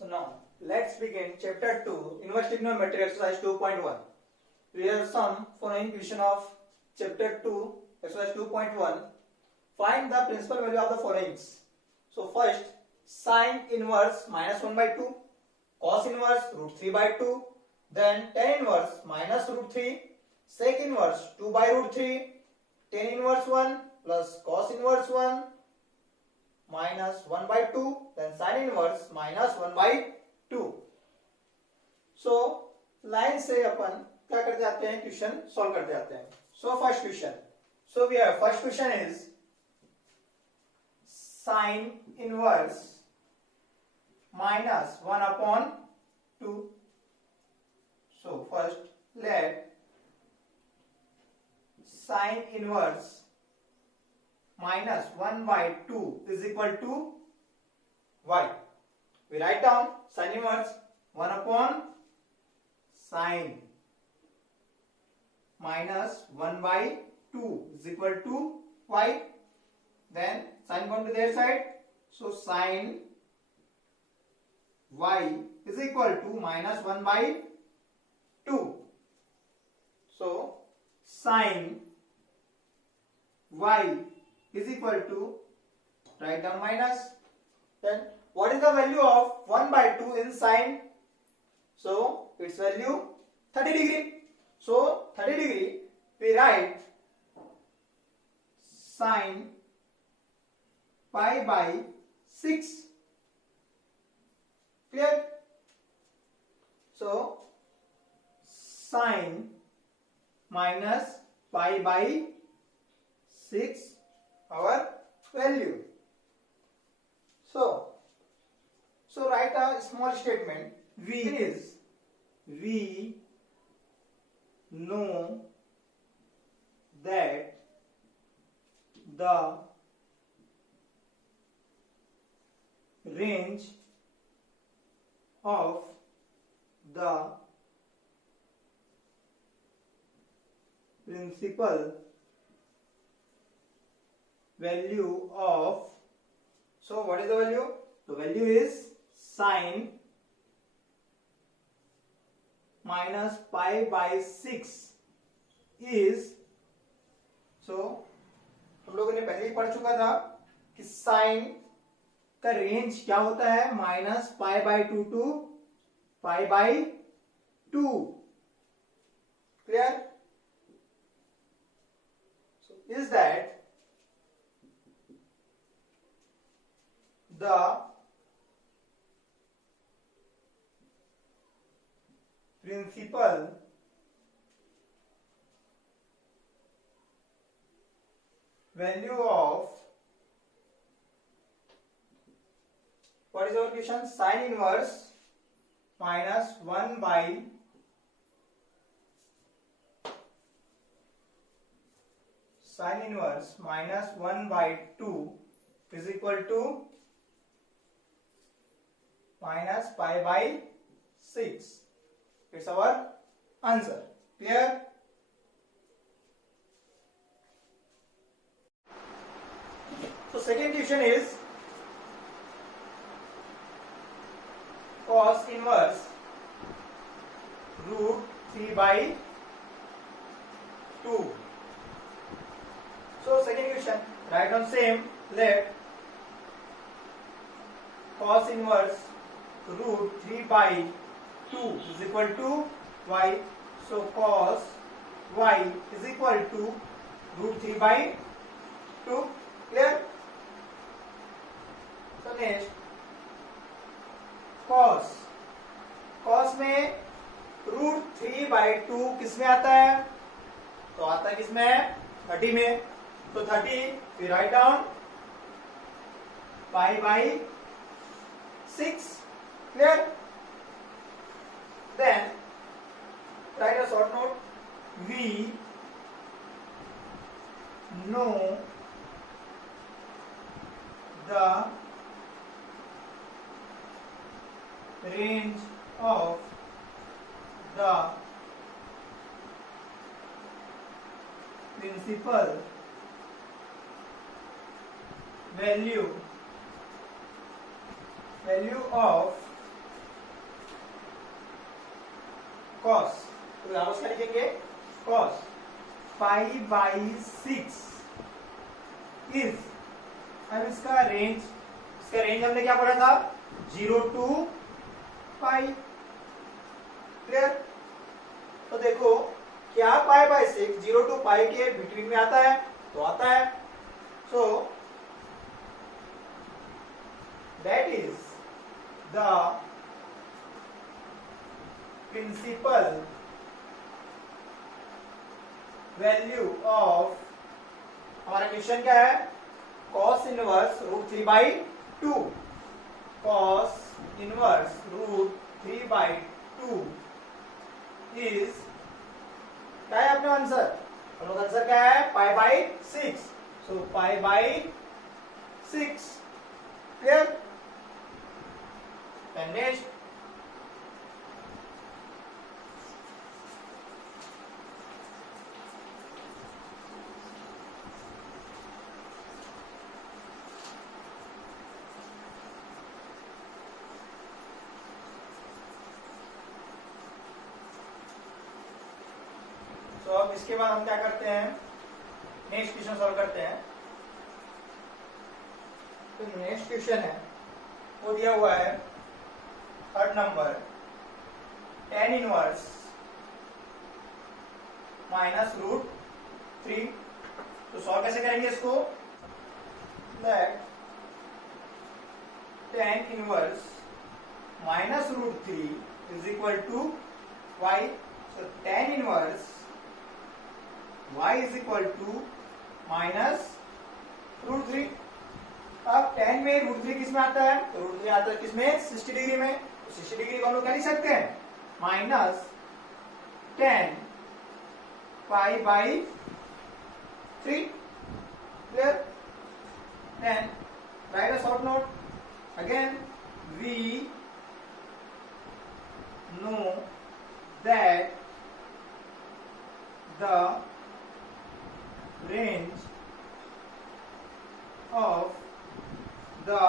So now let's begin chapter 2, inverse trigonometry exercise 2.1. We have some following question of chapter 2 exercise 2.1. Find the principal value of the followings. So first, sine inverse minus 1 by 2, cos inverse root 3 by 2, then tan inverse minus root 3, sec inverse 2 by root 3, tan inverse 1 plus cos inverse 1 minus 1 by 2, then sin inverse minus 1 by 2. So line से अपन क्या करते जाते हैं, question solve करते जाते हैं. So first question. So we have first question is sin inverse minus 1 upon 2. So first let sin inverse minus 1 by 2 is equal to y. We write down sin inverse 1 upon sin minus 1 by 2 is equal to y. Then sin going to their side. So sin y is equal to minus 1 by 2. So sin y is equal to, write down minus. Then what is the value of 1 by 2 in sine? So its value 30 degree. So 30 degree we write sine pi by 6. Clear? So sine minus pi by 6 our value. So write a small statement. We know that the range of the principal value of, so what is the value? The value is sine minus pi by 6 is, so हम लोगों ने पहले ही पढ़ चुका था कि sign का range क्या होता है, minus pi by 2 two pi by 2. Clear? So is that the principal value of, what is our question? Sin inverse minus 1 by sin inverse minus 1 by 2 is equal to minus pi by 6. It's our answer. Clear? So second question is cos inverse root 3 by 2. So second question, write down same. Let cos inverse root 3 by 2 is equal to y. So cos y is equal to root 3 by 2. Clear? So next cos में root 3 by 2 किस में आता है? तो आता है किस में? 30 में. तो 30 we write down pi by 6. Clear? Then write a short note. We know the range of the principal value of cos, तो यहाँ पर क्या लिखेंगे कॉस 5/6 इज, अब इसका रेंज हमने क्या पढ़ा था 0 to पाई, क्लियर। तो देखो क्या π/6 0 to पाई के बिटवीन में आता है, तो आता है। So that is the principal value of, हमारा क्वेश्चन क्या है cos inverse √3/2, cos inverse √3/2 is, क्या है अपना आंसर, हम लोग आंसर क्या है π/6, सो π/6, क्लियर। एंड नेक्स्ट, तो अब इसके बाद हम क्या करते हैं, नेक्स्ट क्वेश्चन सॉल्व करते हैं। तो नेक्स्ट क्वेश्चन है वो दिया हुआ है थर्ड नंबर, tan इनवर्स -√3। तो सॉल्व कैसे करेंगे इसको, that tan inverse -√3 is equal to y, so tan inverse y is equal to -√3। अब tan में √3 किस में आता है, तो √3 आता है किसमें 60 डिग्री में, तो 60 डिग्री को हम लोग क्या लिख सकते हैं -10 π/3, clear. Then write a short note, again we know that the range of the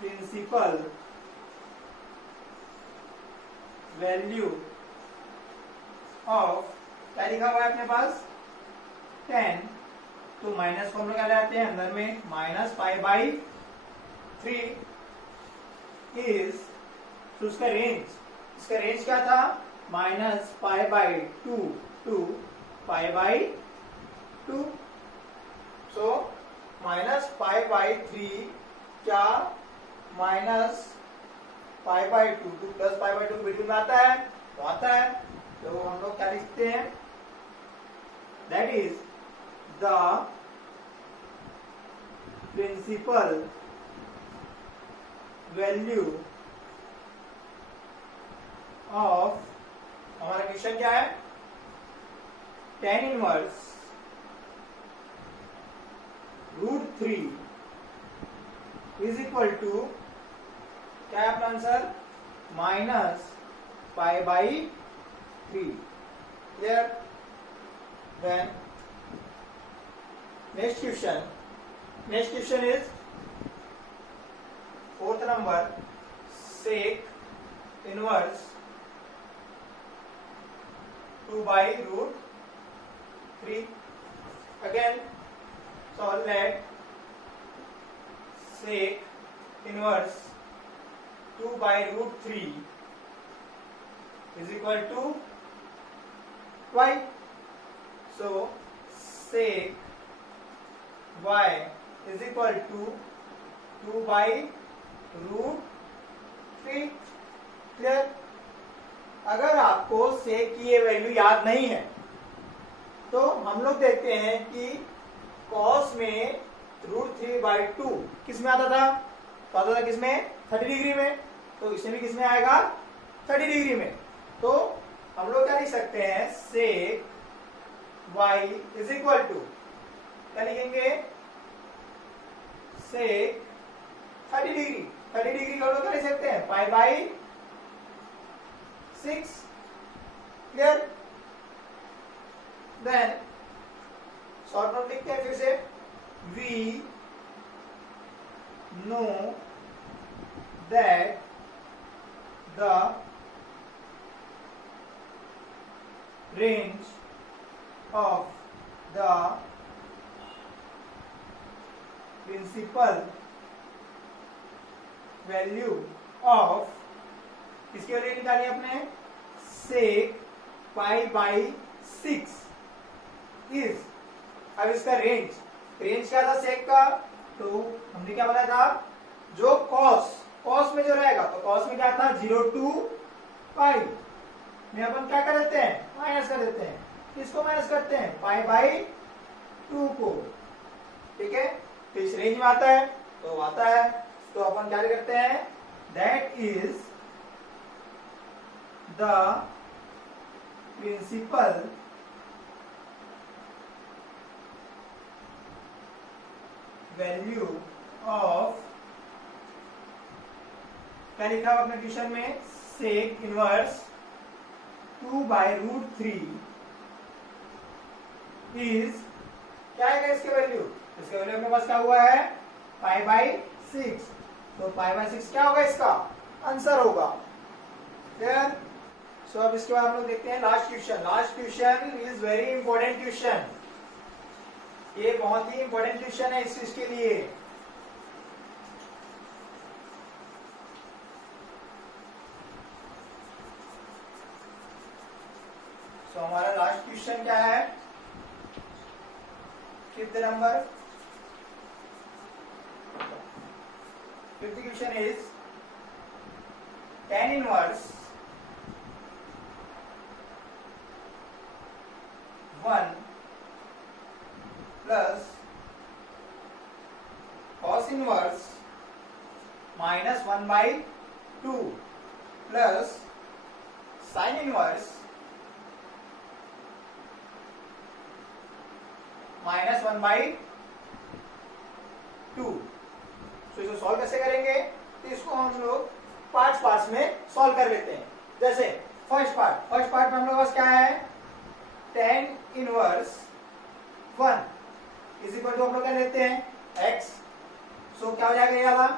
principal value of, क्या लिखा हुआ है अपने पास 10, तो माइनस को हम लोग क्या लाते हैं अंदर में -π/3 इज, तो उसका रेंज क्या था -π/2 to π/2, सो -π/3 क्या -π/2 to +π/2 बिटवीन में आता है, तो आता है। तो हम लोग क्या लिखते हैं, that is the principal value of, हमारा क्वेश्चन क्या है tan inverse √3 is equal to, क्या है अपना answer -π/3, clear. Then next question is fourth number, sec inverse 2/√3, again solve that sec inverse 2/√3 is equal to y, so sec y is equal to 2/√3, clear. अगर आपको सेक की ये value याद नहीं है तो हम लोग देखते हैं कि कॉस में √3/2 किस में आता था, तो आता था किस में 30 डिग्री में, तो इसमें भी किस में आएगा 30 डिग्री में। तो हम लोग क्या लिख सकते हैं, सेक y इज इक्वल टू, क्या लिखेंगे, सेक 30 डिग्री का हम लोग क्या लिख सकते हैं π/6, क्लियर। देन शॉर्ट नोट लिखते हैं फिर से, we know that the range of the principal value of, किसकी वैल्यू निकाली अपने, sec पाई बाई 6 इज, अब इसका रेंज क्या था सेक का, तो हमने क्या बताया था, जो कॉस में जो रहेगा, तो कॉस में क्या था 0 टू पाई में अपन क्या कर देते हैं, माइनस कर देते हैं, किसको माइनस करते हैं, पाई बाई 2 को, ठीक है। तो इस रेंज में आता है, तो अपन क्या करते हैं, that is the principal value of, क्या लिखा हुआ अपने क्वेश्चन में, सेक इनवर्स 2/√3 इज, क्या है इसके वैल्यू, अपने पास क्या हुआ है, पाई बाई 6, तो पाई बाई 6 क्या होगा, इसका आंसर होगा, क्लियर। सो अब इसके बाद हम लोग देखते हैं last question is very important question, ये बहुत ही इंपॉर्टेंट क्वेश्चन है इस चीज के लिए। सो हमारा लास्ट क्वेश्चन क्या है, 5th number, 5th question is tan inverse 1 plus cos inverse -1/2 plus sin inverse -1/2। तो इसको सॉल्व कैसे करेंगे, तो इसको हम लोग पार्ट्स में सॉल्व कर लेते हैं। जैसे फर्स्ट पार्ट में हम लोग पास क्या है, tan inverse 1 is equal to हम लोग कर लेते हैं x, सो क्या हो जाएगा ये वाला,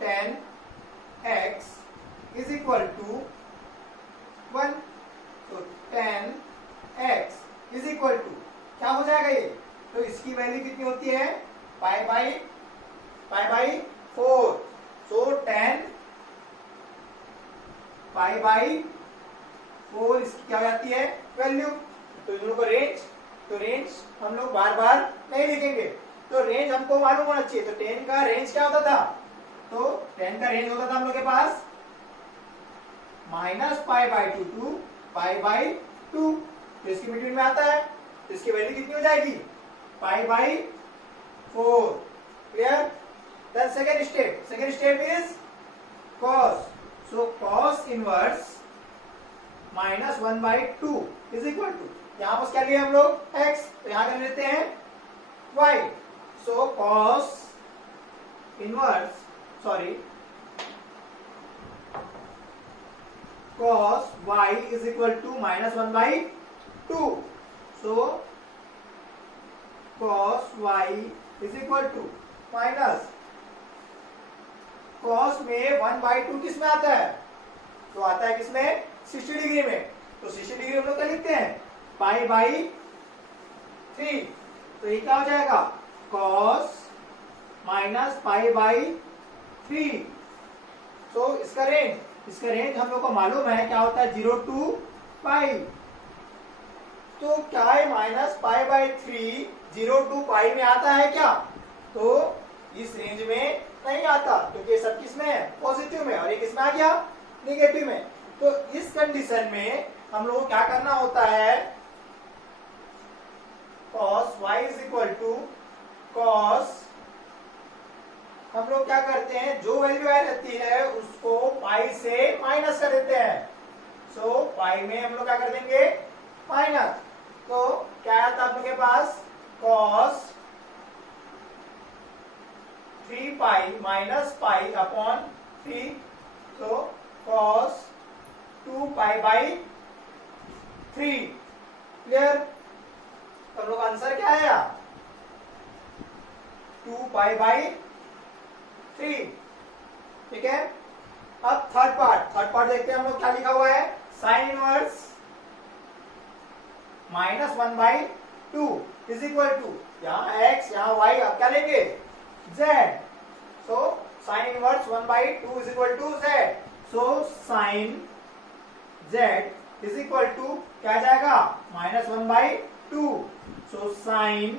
tan x is equal to 1, तो tan x is equal to क्या हो जाएगा ये, तो इसकी वैल्यू कितनी होती है, pi by 4, so tan pi by 4 इसकी क्या हो जाती है वैल्यू। तो इन दोनों को रेंज हम लोग बार नहीं लिखेंगे, तो रेंज हमको मालूम होना चाहिए। तो tan का रेंज क्या होता था, तो tan का रेंज होता था हम लोग के पास -π/2 टू π/2, तो इसकी बिटवीन में आता है, तो इसकी वैल्यू कितनी हो जाएगी, π/4, clear. Then second step is cos, so cos inverse -1/2 is equal to, यहां पर क्या लिए हम लोग x, तो यहां कर लेते हैं y, so cos y is equal to -1/2, so cos y is equal to minus, cos में 1/2 किस में आता है, तो आता है किसमें, 60 डिग्री में, तो 60 डिग्री हम लोग क्या लिखते हैं, π/3, तो ये क्या हो जाएगा, cos -π/3, तो इसका रेंज हम लोग को मालूम है क्या होता है, 0 टू पाई, तो क्या है -π/3 0 टू पाई में आता है क्या, तो इस रेंज में नहीं आता, क्योंकि सब किस में है, पॉजिटिव में, और ये किस में आ गया, नेगेटिव में। तो इस कंडीशन में हम लोग को क्या करना होता है, cos y is equal to cos, हम लोग क्या करते हैं, जो वैल्यू आ रहती है उसको पाई से माइनस कर देते हैं, सो पाई में हम लोग क्या कर देंगे, माइनस, तो क्या आता है आप लोग के पास, cos 3π माइनस पाई अपॉन 3, तो cos 2π/3, क्लियर। तो हम लोग आंसर क्या आया, 2π/3, ठीक है। अब थर्ड पार्ट देखते हैं हम लोग क्या लिखा हुआ है, sin inverse minus 1/2 is equal to, यहाँ x यहाँ y, आप क्या लेंगे z, so sine inverse 1/2 is equal to z, so sine z is equal to क्या आ जाएगा minus 1/2, so sine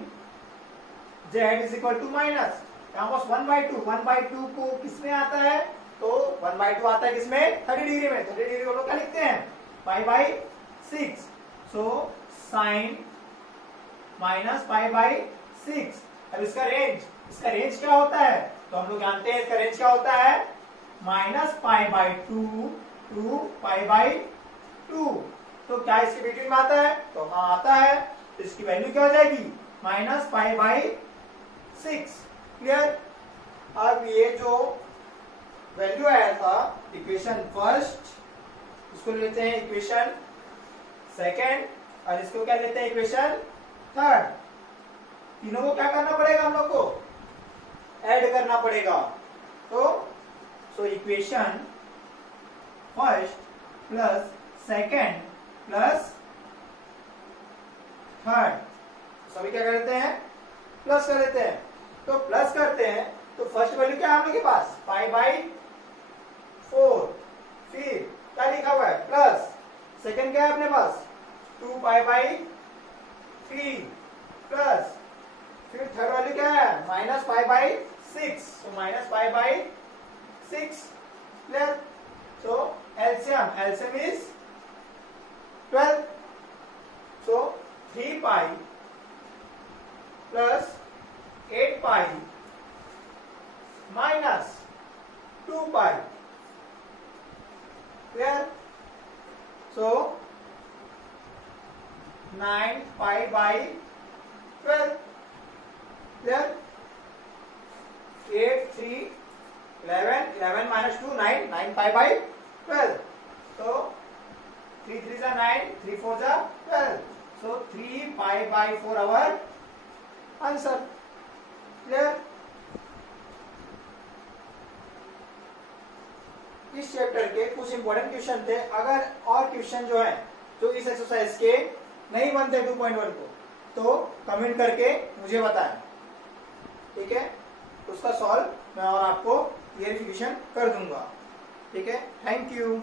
z is equal to minus 1/2 को किसमें आता है, तो 1/2 आता है किसमें 30 डिग्री में, 30 डिग्री को लोग क्या लिखते हैं π/6, सो साइन माइनस π/6। अब इसका रेंज क्या होता है, तो हम लोग जानते हैं इसका रेंज क्या होता है माइनस π/2 टू π/2, तो क्या इसके बिटवीन में आता है, तो हाँ आता है, तो इसकी वैल्यू क्या हो जाएगी माइनस π/6। क्लियर। अब ये जो वैल्यू आया था इक्वेशन फर्स्ट, इसको लेते हैं इक्वेशन सेकेंड, और इसको क्या लेते हैं इक्वेशन थर्ड। तीनों को क्या करना पड़ेगा, हम लोग को ऐड करना पड़ेगा, तो equation first plus second plus third सभी क्या कर देते हैं प्लस कर देते हैं, तो प्लस करते हैं तो फर्स्ट वैल्यू क्या है हम लोग के पास π/4, फिर क्या लिखा हुआ है प्लस, सेकंड क्या है अपने पास 2π/3 प्लस, फिर थर्ड वैल्यू क्या है माइनस π/6, तो minus π/6। Clear. So LCM is 12, so 3π plus 8π minus 2π। Clear. So 9π/12। Clear. 8 3 11 minus 2 9 9π/12, so 3 3s are 9, 3 4s are 12, so 3π/4 our answer। Clear. इस चैप्टर के कुछ इंपॉर्टेंट क्वेश्चन थे, अगर और क्वेश्चन जो है जो इस एक्सरसाइज के नहीं बनते 2.1 को, तो कमेंट करके मुझे बताएं, ठीक है, उसका सॉल्व मैं और आपको क्लियरिफिकेशन कर दूंगा, ठीक है। Thank you.